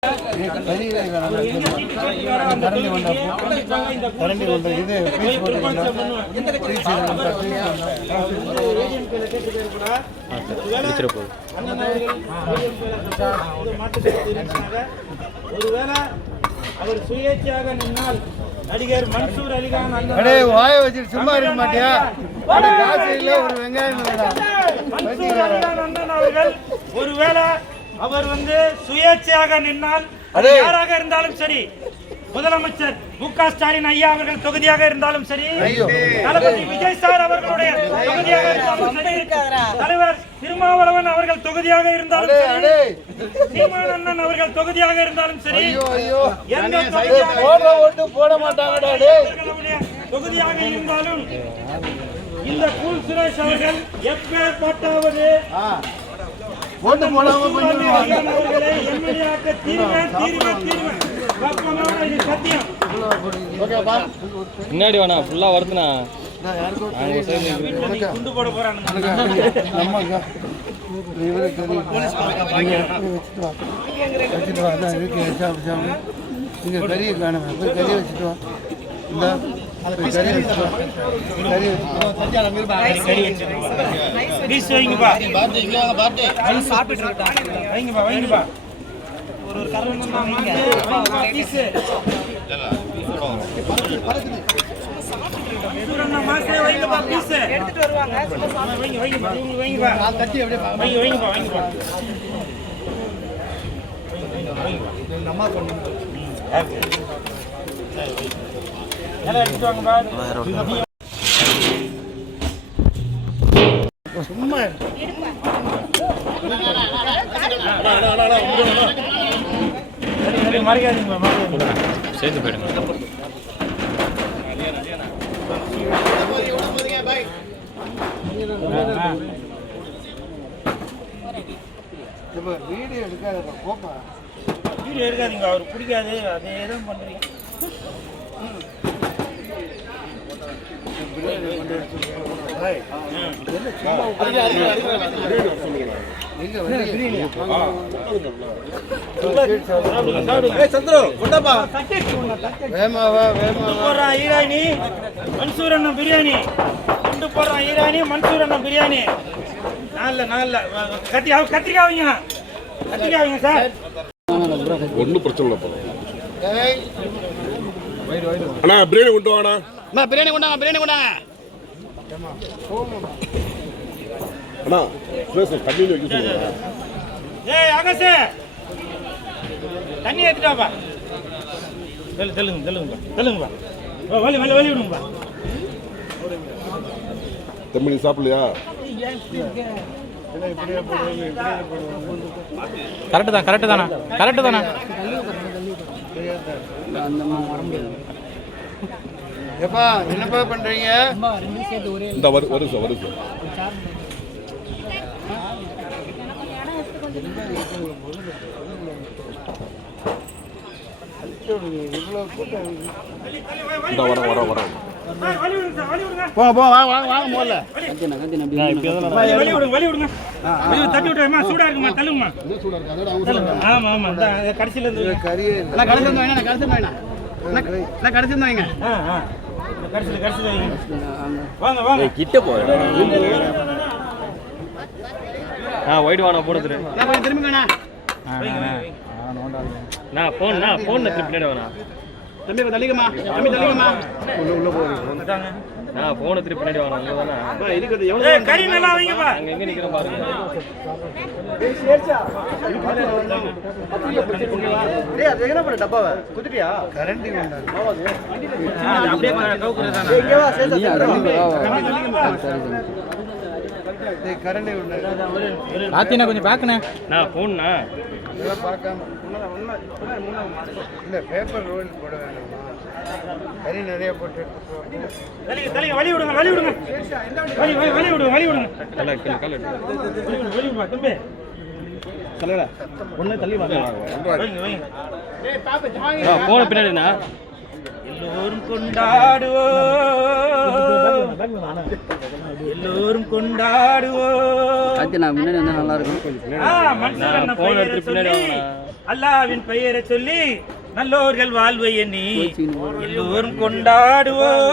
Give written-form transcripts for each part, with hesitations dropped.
ஒருவேளை அவர் சுயேட்சையாக நின்னால் நடிகர் மன்சூர் அலிகான் வாய வச்சுட்டு சும்மா இருக்க மாட்டியா? ஒரு வெங்காயம் மன்சூர் அலிகான் அண்ணன் அவர்கள் ஒருவேளை அவர் சுயேட்சையாக நின்னால் யாராக இருந்தாலும் சரி, முதலமைச்சர் மு.க. ஸ்டாலின் ஐயா அவர்கள் தொகுதியாக இருந்தாலும் சரி, தளபதி விஜய் சார் அவர்களுடைய தொகுதியாக இருந்தாலும் சரி, தலைவர் திருமாவளவன் அவர்கள் தொகுதியாக இருந்தாலும் சரி, சீமான் அண்ணன் அவர்கள் தொகுதியாக இருந்தாலும் சரி, எந்த தொகுதியாக இருந்தாலும் இந்த கூல் சுரேஷ் அவர்கள் எப்பேற்பட்டாவது ஓட்டு போடாம முன்னாடி வேணா ஃபுல்லா வருதுண்ணா. குண்டு போட போறாங்க. இங்க கறியை காணுங்க, போய் கறி வச்சுட்டு வா. இந்த கறி வச்சுட்டு வா, கறி வைங்கப்பா. ஒரு எடுத்துட்டு வருவாங்க. சும்மா சேர்த்து போயிடுங்க. வீடியோ எடுக்காதப்பா, போப்பா. வீடியோ எடுக்காதீங்க, அவருக்கு பிடிக்காது, அதே தான் பண்றீங்க. மன்சூர் அண்ணன் பிரியாணி கொண்டு போடுறான். ஈரானி மன்சூர் அண்ணன் பிரியாணி நல்ல கத்திரிக்காய்ங்க சார். ஒன்றும் பிரச்சனை இல்லை. அண்ணா பிரியாணி கொண்டு வாங்கண்ணா. பிரியாணி கொண்டாங்க. அண்ணா தண்ணி வைக்க சொல்லுங்க. ஏய் ஆகாஷே, தண்ணி ஏத்திட்டாப்பா. தெலுங்குப்பா. வலி விடுங்கப்பா. தம்பி நீ சாப்பிடலையா? கரெக்டு தானா? எப்பா என்னப்பா பண்றீங்க? இந்த வருஷம் இவ்வளவு கூட்டம். வர வாங்க முதல்ல. தட்டி விட்டுமா, சூடா இருக்குமா, தள்ளுங்கம்மா. ஆமா கடைசியில இருந்து வாங்க கிட்ட போய் ஒயிட் வாங்க போடுறது. திரும்பிங்கண்ணா. நான் போன் திருப்பி வேணா. தம்பி தள்ளிக்கமா. உள்ள போறீங்க. நான் போன திருப்பி பின்னாடி வாங்க. கறி நல்லா வைங்கப்பா. அங்க எங்க நிக்கிறோம் பாருங்க. டேய் அது எங்கடா போற டப்பாவை? குத்திட்டியா? கரண்டி வந்தா. அப்படியே கவுக்குறதானா? இங்க வா சேசா. டேய் கரண்டி வந்தா. பாத்தினா கொஞ்சம் பாக்கனே. நான் போன்னா. இதெல்லாம் பார்க்காம இல்ல பேப்பர் ரோல் போட வேண்டாமா? கறி நிறைய போட்டு வலி விடுங்க. வலி விடுங்க. தம்பி தலைவரா ஒண்ணு தள்ளி வாங்க. போன பின்னாடினா எல்லோரும் கொண்டாடுவோம். முன்னாடி வந்தா நல்லா இருக்கும். போன பின்னாடி வாங்க. அல்லாவின் பெயரை சொல்லி நல்லோர்கள் வாழ்வை எண்ணி எல்லோரும் கொண்டாடுவோம்.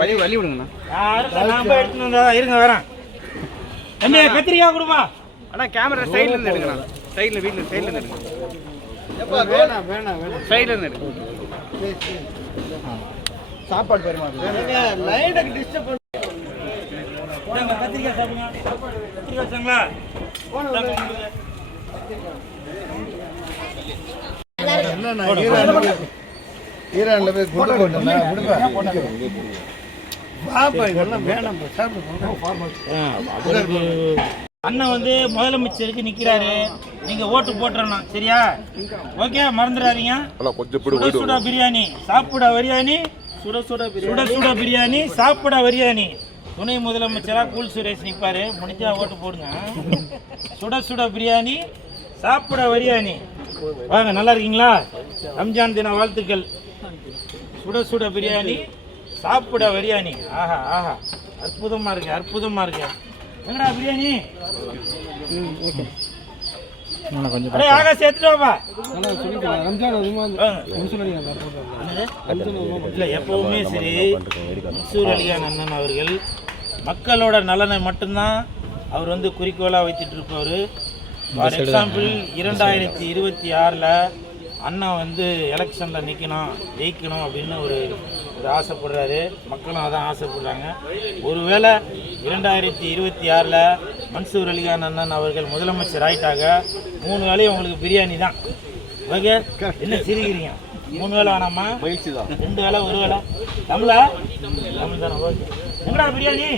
வழி விடுங்கண்ணா. யாரும் நான் போய் எடுத்துன்னு வந்தா இருங்க வரேன். தம்பி கத்திரிக்காய் கொடுப்பா. அண்ணா கேமரா சைடுல இருந்து எடுங்கண்ணா. சைடுல வீட்ல சைடுல இருந்து எடுங்க. வேணாம் வேணாம் வேணாம் சைடுல இருந்து எடுங்க. சாப்பாடு பரிமாறுங்க. லைனுக்கு டிஸ்டர்ப் பண்ணு. கத்திரிக்காய் சாப்பிடுங்க. கத்திரிக்காய் வச்சாங்களா? என்னண்ணா ஈரான்ல போய் குண்டு போட்டா பாப்பா இதெல்லாம் வேணாம் அண்ணன் வந்து முதலமைச்சருக்கு நிக்கிறாரு. நீங்க ஓட்டு போட்டுறணும் சரியா? ஓகே மறந்துடாதீங்க. கொஞ்சம் சுட சுட பிரியாணி சாப்பிட பிரியாணி, சுட சுட பிரியாணி சாப்பிட பிரியாணி. துணை முதலமைச்சரா கூல் சுரேஷ் நிற்பாரு. முடிஞ்சா ஓட்டு போடுங்க. சுட சுட பிரியாணி சாப்பிட பிரியாணி. வாங்க, நல்லா இருக்கீங்களா? ரம்ஜான் தின வாழ்த்துக்கள். சுட சுட பிரியாணி சாப்பிட பிரியாணி. ஆஹா ஆஹா, அற்புதமா இருக்கு, அற்புதமா இருக்கு. எங்கடா பிரியாணி? கொஞ்சம் ஆகாஷ் எடுத்துட்டு இல்ல எப்பவுமே சரி, மன்சூர் அலிகான் அண்ணன் அவர்கள் மக்களோட நலனை மட்டும்தான் அவர் வந்து குறிக்கோளாக வைத்துட்டு இருப்பவர். ஃபார் எக்ஸாம்பிள் 2026 அண்ணா வந்து எலெக்ஷனில் நிற்கணும், ஜெயிக்கணும் அப்படின்னு ஒரு ஆசைப்படுறாரு. மக்களும் அதான் ஆசைப்படுறாங்க. ஒருவேளை 2026 மன்சூர் அலிகான் அண்ணன் அவர்கள் முதலமைச்சர் ஆயிட்டாங்க, 3 வேளையும் உங்களுக்கு பிரியாணி தான். ஓகே, என்ன சிரிக்கிறீங்க? 3 வேளை வேணாமா? 2 வேளை 1 வேளை தமிழா? தமிழ் தானே. ஓகே, எங்கடா பிரியாணி?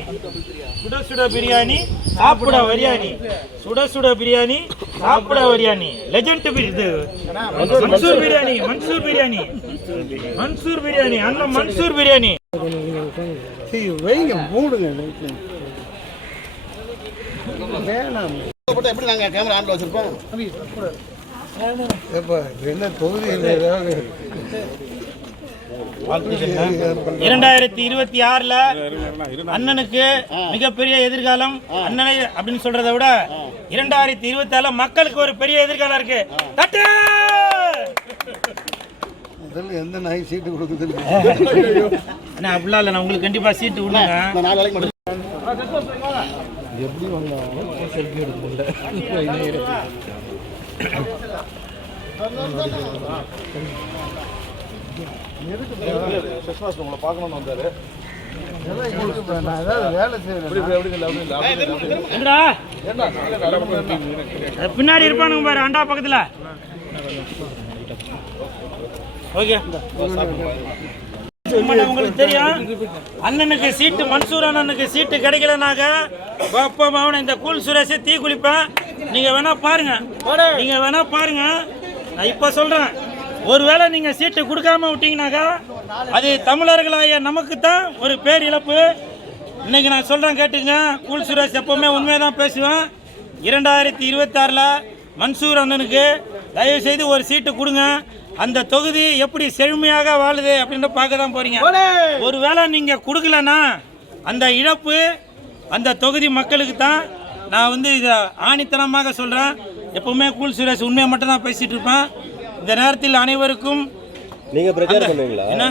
சுட சுட பிரியாணி சாப்பிட பிரியாணி, சுட சுட பிரியாணி சாப்பிட பிரியாணி. லெஜெண்ட் இது மன்சூர் பிரியாணி, மன்சூர் பிரியாணி, மன்சூர் பிரியாணி, அண்ணன் மன்சூர் பிரியாணி. வைங்க மூடுங்க வேணாம். எப்படி நாங்க கேமரா ஆன்ல வச்சிருப்போம்? என்ன தொகுதியில் ஏதாவது 2026 அண்ணனுக்கு மிகப்பெரிய எதிர்காலம். அண்ணனை அப்படின்னு சொல்றதை விட 2024 மக்களுக்கு ஒரு பெரிய எதிர்காலம் இருக்கு. தட்டு. எந்த நாய் சீட்டு கொடுக்குது? அண்ணா அப்படிலாம் இல்லை, நான் உங்களுக்கு கண்டிப்பா சீட்டு விடுங்க. எப்படி வந்தாலும் செல்ஃபி எடுக்க முடியல. உங்களை பார்க்கணும்னு வந்தாரு. பின்னாடி இருப்பானுங்க பாரு, அண்டா பக்கத்துல. ஓகே, உங்களுக்கு தெரியும் அண்ணனுக்கு சீட்டு, மன்சூர் அண்ணனுக்கு சீட்டு கிடைக்கலனாக்க இந்த கூல் சுரேஷ் தீ குளிப்பேன். நீங்க வேணா பாருங்க, நீங்க வேணா பாருங்க. நான் இப்ப சொல்றேன், ஒருவேளை நீங்க சீட்டு கொடுக்காம விட்டீங்கன்னாக்கா அது தமிழர்களாய நமக்கு தான் ஒரு பேர் இழப்பு. இன்னைக்கு நான் சொல்றேன் கேட்டுங்க. கூல் சுரேஷ் எப்பவுமே உண்மையதான் பேசுவேன். 2026 மன்சூர் அண்ணனுக்கு தயவு செய்து ஒரு சீட்டு கொடுங்க. அந்த தொகுதி எப்படி செழுமையாக வாழுது அப்படின்னு பார்க்க தான் போறீங்க. ஒருவேளை நீங்க கொடுக்கலன்னா அந்த இழப்பு அந்த தொகுதி மக்களுக்கு தான். நான் வந்து இதை ஆணித்தனமாக சொல்றேன். எப்பவுமே கூல் சுரேஷ் உண்மையை மட்டும் தான் பேசிட்டு இருப்பேன். இந்த நேரத்தில் அனைவருக்கும் நீங்க பிரச்சாரம் பண்ணுவீங்களா? என்ன